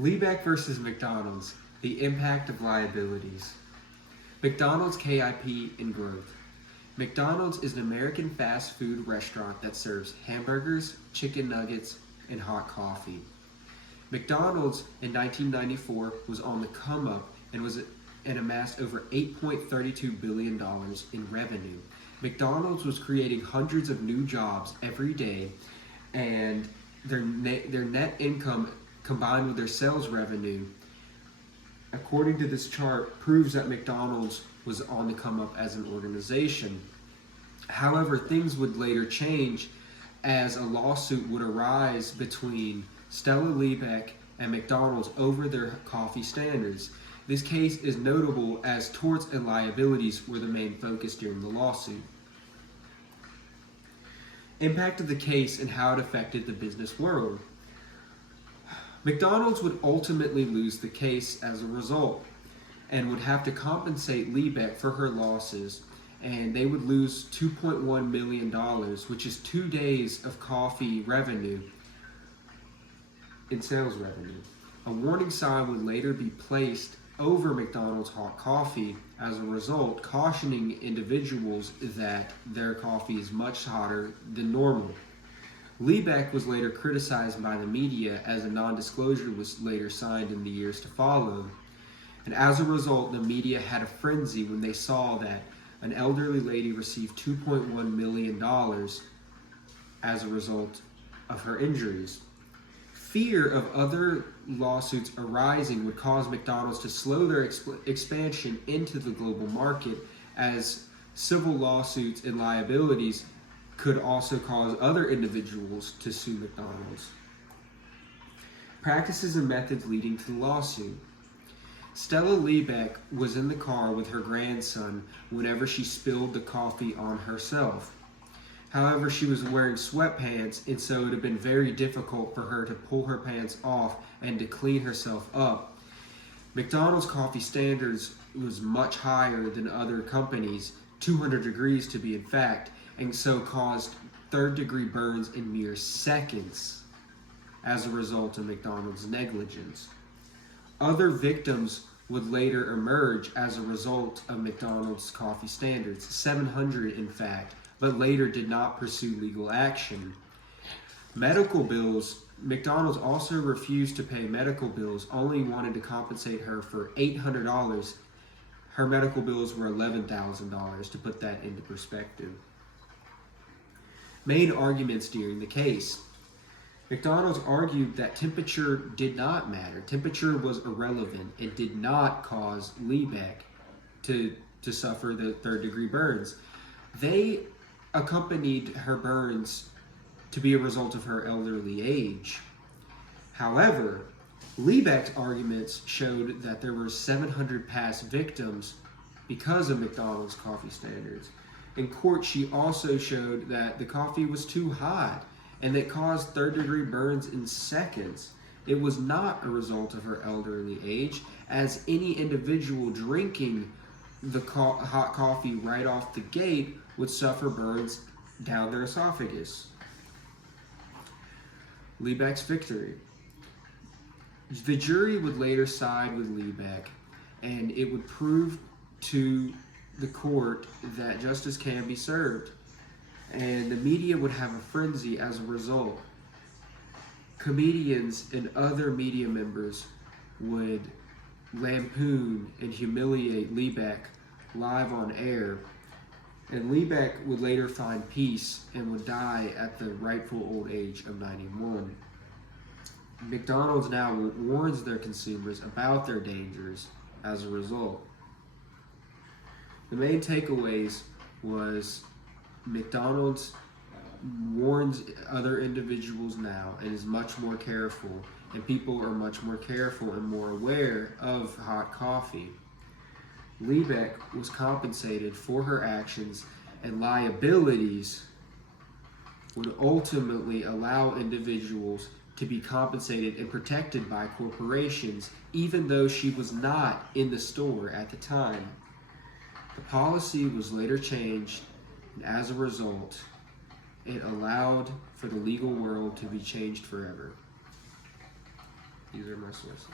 Liebeck versus McDonald's, the impact of liabilities. McDonald's KIP and growth. McDonald's is an American fast food restaurant that serves hamburgers, chicken nuggets, and hot coffee. McDonald's in 1994 was on the come up and amassed over $8.32 billion in revenue. McDonald's was creating hundreds of new jobs every day, and their net income combined with their sales revenue, according to this chart, proves that McDonald's was on the come up as an organization. However, things would later change as a lawsuit would arise between Stella Liebeck and McDonald's over their coffee standards. This case is notable as torts and liabilities were the main focus during the lawsuit. Impact of the case and how it affected the business world. McDonald's would ultimately lose the case as a result and would have to compensate Liebeck for her losses, and they would lose $2.1 million, which is 2 days of coffee revenue in sales revenue. A warning sign would later be placed over McDonald's hot coffee as a result, cautioning individuals that their coffee is much hotter than normal. Liebeck was later criticized by the media as a non-disclosure was later signed in the years to follow. And as a result, the media had a frenzy when they saw that an elderly lady received $2.1 million as a result of her injuries. Fear of other lawsuits arising would cause McDonald's to slow their expansion into the global market, as civil lawsuits and liabilities could also cause other individuals to sue McDonald's. Practices and methods leading to the lawsuit. Stella Liebeck was in the car with her grandson whenever she spilled the coffee on herself. However, she was wearing sweatpants, and so it would have been very difficult for her to pull her pants off and to clean herself up. McDonald's coffee standards was much higher than other companies, 200 degrees to be exact, and so caused third-degree burns in mere seconds as a result of McDonald's negligence. Other victims would later emerge as a result of McDonald's coffee standards, 700 in fact, but later did not pursue legal action. Medical bills. McDonald's also refused to pay medical bills, only wanted to compensate her for $800. Her medical bills were $11,000, to put that into perspective. Main arguments during the case. McDonald's argued that temperature did not matter. Temperature was irrelevant. It did not cause Liebeck to suffer the third-degree burns. They accompanied her burns to be a result of her elderly age. However, Liebeck's arguments showed that there were 700 past victims because of McDonald's coffee standards. In court, she also showed that the coffee was too hot and that caused third-degree burns in seconds. It was not a result of her elderly age, as any individual drinking the hot coffee right off the gate would suffer burns down their esophagus. Liebeck's victory. The jury would later side with Liebeck, and it would prove to the court that justice can be served, and the media would have a frenzy as a result. Comedians and other media members would lampoon and humiliate Liebeck live on air, and Liebeck would later find peace and would die at the rightful old age of 91. McDonald's now warns their consumers about their dangers as a result. The main takeaways was McDonald's warns other individuals now and is much more careful, and people are much more careful and more aware of hot coffee. Liebeck was compensated for her actions, and liabilities would ultimately allow individuals to be compensated and protected by corporations, even though she was not in the store at the time. The policy was later changed, and as a result, it allowed for the legal world to be changed forever. These are my sources.